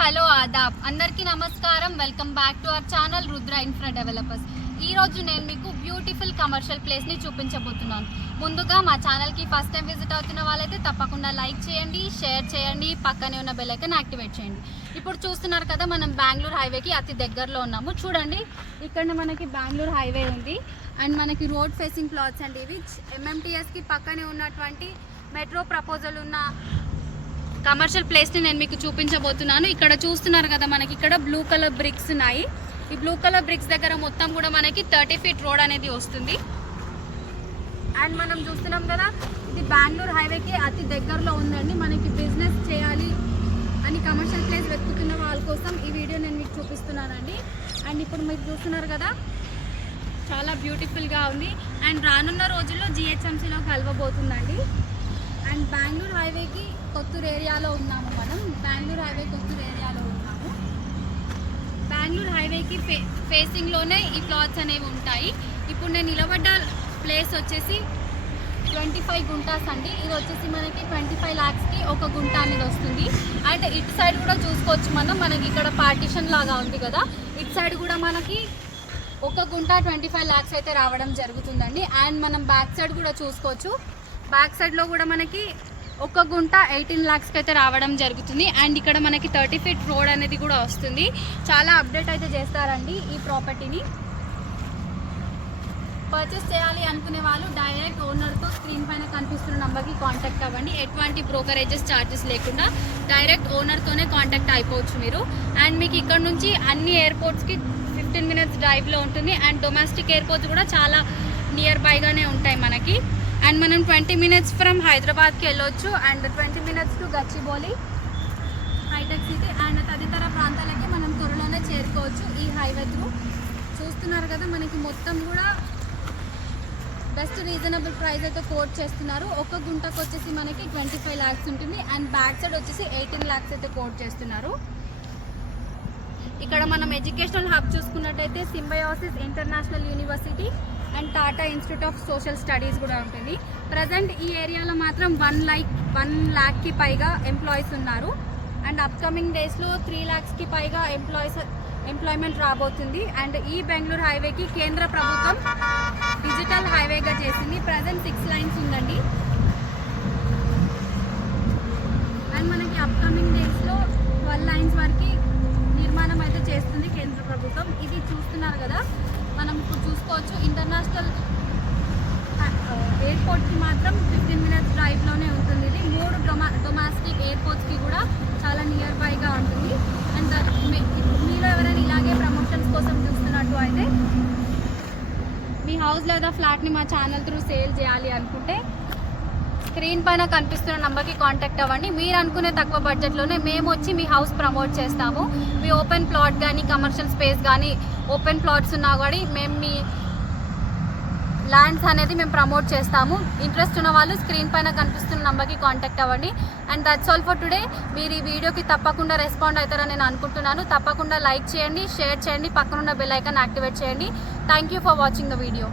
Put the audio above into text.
Hello ఆదాబ్. అందరికీ నమస్కారం. Welcome back to our channel Rudra infra developers. ఈరోజు నేను మీకు బ్యూటిఫుల్ కమర్షియల్ ప్లేస్ని చూపించబోతున్నాను. ముందుగా మా ఛానల్కి ఫస్ట్ టైం విజిట్ అవుతున్న వాళ్ళైతే తప్పకుండా లైక్ చేయండి షేర్ చేయండి పక్కనే ఉన్న బెల్ యాక్టివేట్ చేయండి. ఇప్పుడు చూస్తున్నారు కదా మనం బెంగళూరు హైవేకి అతి దగ్గరలో ఉన్నాము. చూడండి ఇక్కడ మనకి బెంగళూరు హైవే ఉంది. అండ్ మనకి రోడ్ ఫేసింగ్ ప్లాట్స్ అండి ఇవి. ఎంఎంటీఎస్కి పక్కనే ఉన్నటువంటి మెట్రో ప్రపోజల్ ఉన్న కమర్షియల్ ప్లేస్ని నేను మీకు చూపించబోతున్నాను. ఇక్కడ చూస్తున్నారు కదా మనకి ఇక్కడ బ్లూ కలర్ బ్రిక్స్ ఉన్నాయి. ఈ బ్లూ కలర్ బ్రిక్స్ దగ్గర మొత్తం కూడా మనకి థర్టీ ఫీట్ రోడ్ అనేది వస్తుంది. అండ్ మనం చూస్తున్నాం కదా ఇది బెంగళూరు హైవేకి అతి దగ్గరలో ఉందండి. మనకి బిజినెస్ చేయాలి అని కమర్షియల్ ప్లేస్ వెతుకుతున్న వాళ్ళ కోసం ఈ వీడియో నేను మీకు చూపిస్తున్నానండి. అండ్ ఇప్పుడు మీరు చూస్తున్నారు కదా చాలా బ్యూటిఫుల్గా ఉంది. అండ్ రానున్న రోజుల్లో జిహెచ్ఎంసీలో కలవబోతుందండి. అండ్ బెంగళూరు హైవేకి కొత్తూరు ఏరియాలో ఉన్నాము మనం. బెంగళూరు హైవే కొత్తూరు ఏరియాలో ఉన్నాము. బెంగళూరు హైవేకి ఫే ఫేసింగ్లోనే ఈ ప్లాట్స్ అనేవి ఉంటాయి. ఇప్పుడు నేను నిలబడ్డ ప్లేస్ వచ్చేసి ట్వంటీ ఫైవ్ గుంటాస్ అండి. ఇది వచ్చేసి మనకి ట్వంటీ ఫైవ్ ల్యాక్స్కి ఒక గుంట అనేది వస్తుంది. అండ్ ఇటు సైడ్ కూడా చూసుకోవచ్చు మనం. మనకి ఇక్కడ పార్టిషన్ లాగా ఉంది కదా. ఇటు సైడ్ కూడా మనకి ఒక గుంట ట్వంటీ ఫైవ్ ల్యాక్స్ అయితే రావడం జరుగుతుందండి. అండ్ మనం బ్యాక్ సైడ్ కూడా చూసుకోవచ్చు. బ్యాక్ సైడ్లో కూడా మనకి ఒక గుంట ఎయిటీన్ ల్యాక్స్కి అయితే రావడం జరుగుతుంది. అండ్ ఇక్కడ మనకి థర్టీ ఫీట్ రోడ్ అనేది కూడా వస్తుంది. చాలా అప్డేట్ అయితే చేస్తారండి ఈ ప్రాపర్టీని. పర్చేస్ చేయాలి అనుకునే వాళ్ళు డైరెక్ట్ ఓనర్తో స్క్రీన్ పైన కనిపిస్తున్న నెంబర్కి కాంటాక్ట్ అవ్వండి. ఎటువంటి బ్రోకరేజెస్ ఛార్జెస్ లేకుండా డైరెక్ట్ ఓనర్తోనే కాంటాక్ట్ అయిపోవచ్చు మీరు. అండ్ మీకు ఇక్కడ నుంచి అన్ని ఎయిర్పోర్ట్స్కి ఫిఫ్టీన్ మినిట్స్ డ్రైవ్లో ఉంటుంది. అండ్ డొమెస్టిక్ ఎయిర్పోర్ట్స్ కూడా చాలా నియర్ బైగానే ఉంటాయి మనకి. అండ్ మనం ట్వంటీ మినిట్స్ ఫ్రమ్ హైదరాబాద్కి వెళ్ళొచ్చు and twenty minutes to Gachibowli hitech City and తదితర ప్రాంతాలకి మనం త్వరలోనే చేరుకోవచ్చు ఈ హైవే త్రూ. చూస్తున్నారు కదా మనకి మొత్తం కూడా బెస్ట్ రీజనబుల్ ప్రైస్ అయితే కోట్ చేస్తున్నారు. ఒక గుంటకు వచ్చేసి మనకి ట్వంటీ ఫైవ్ ల్యాక్స్ ఉంటుంది అండ్ బ్యాక్ సైడ్ వచ్చేసి ఎయిటీన్ ల్యాక్స్ అయితే కోట్ చేస్తున్నారు. ఇక్కడ మనం ఎడ్యుకేషనల్ హబ్ చూసుకున్నట్టయితే Symbiosis International University and Tata Institute of Social Studies కూడా ఉంటుంది. ప్రజెంట్ ఈ ఏరియాలో మాత్రం వన్ లైక్ వన్ ల్యాక్కి పైగా ఎంప్లాయీస్ ఉన్నారు. అండ్ అప్కమింగ్ డేస్లో త్రీ ల్యాక్స్కి పైగా ఎంప్లాయీస్ ఎంప్లాయ్మెంట్ రాబోతుంది. అండ్ ఈ బెంగళూరు హైవేకి కేంద్ర ప్రభుత్వం డిజిటల్ హైవేగా చేసింది. ప్రజెంట్ సిక్స్ లైన్స్ ఉందండి. అండ్ మనకి అప్కమింగ్ డేస్లో ట్వెల్వ్ లైన్స్ వరకు నిర్మాణం అయితే చేస్తుంది కేంద్ర ప్రభుత్వం. ఇది చూస్తున్నారు కదా మనం చూసుకోవచ్చు ఇంటర్నేషనల్ ఎయిర్పోర్ట్కి మాత్రం ఫిఫ్టీన్ మినిట్స్ డ్రైవ్లోనే ఉంటుంది. ఇది మూడు డొమా డొమాస్టిక్ ఎయిర్పోర్ట్స్కి కూడా చాలా నియర్ బైగా ఉంటుంది అండ్ మీ- మీలో ఎవరైనా ఇలాగే ప్రమోషన్స్ కోసం చూస్తున్నట్టు అయితే మీ హౌస్ లేదా ఫ్లాట్ని మా ఛానల్ త్రూ సేల్ చేయాలి అనుకుంటే స్క్రీన్ పైన కనిపిస్తున్న నెంబర్కి కాంటాక్ట్ అవ్వండి. మీరు అనుకునే తక్కువ బడ్జెట్లోనే మేము వచ్చి మీ హౌస్ ప్రమోట్ చేస్తాము. మీ ఓపెన్ ప్లాట్ కానీ కమర్షియల్ స్పేస్ కానీ ఓపెన్ ప్లాట్స్ ఉన్నా కానీ మేము మీ ల్యాండ్స్ అనేది మేము ప్రమోట్ చేస్తాము. ఇంట్రెస్ట్ ఉన్న వాళ్ళు స్క్రీన్ పైన కనిపిస్తున్న నెంబర్కి కాంటాక్ట్ అవ్వండి. And that's all for today మీరు ఈ వీడియోకి తప్పకుండా రెస్పాండ్ అవుతారని నేను అనుకుంటున్నాను. తప్పకుండా లైక్ చేయండి షేర్ చేయండి పక్కనున్న బెల్ ఐకాన్ యాక్టివేట్ చేయండి. Thank you for watching the video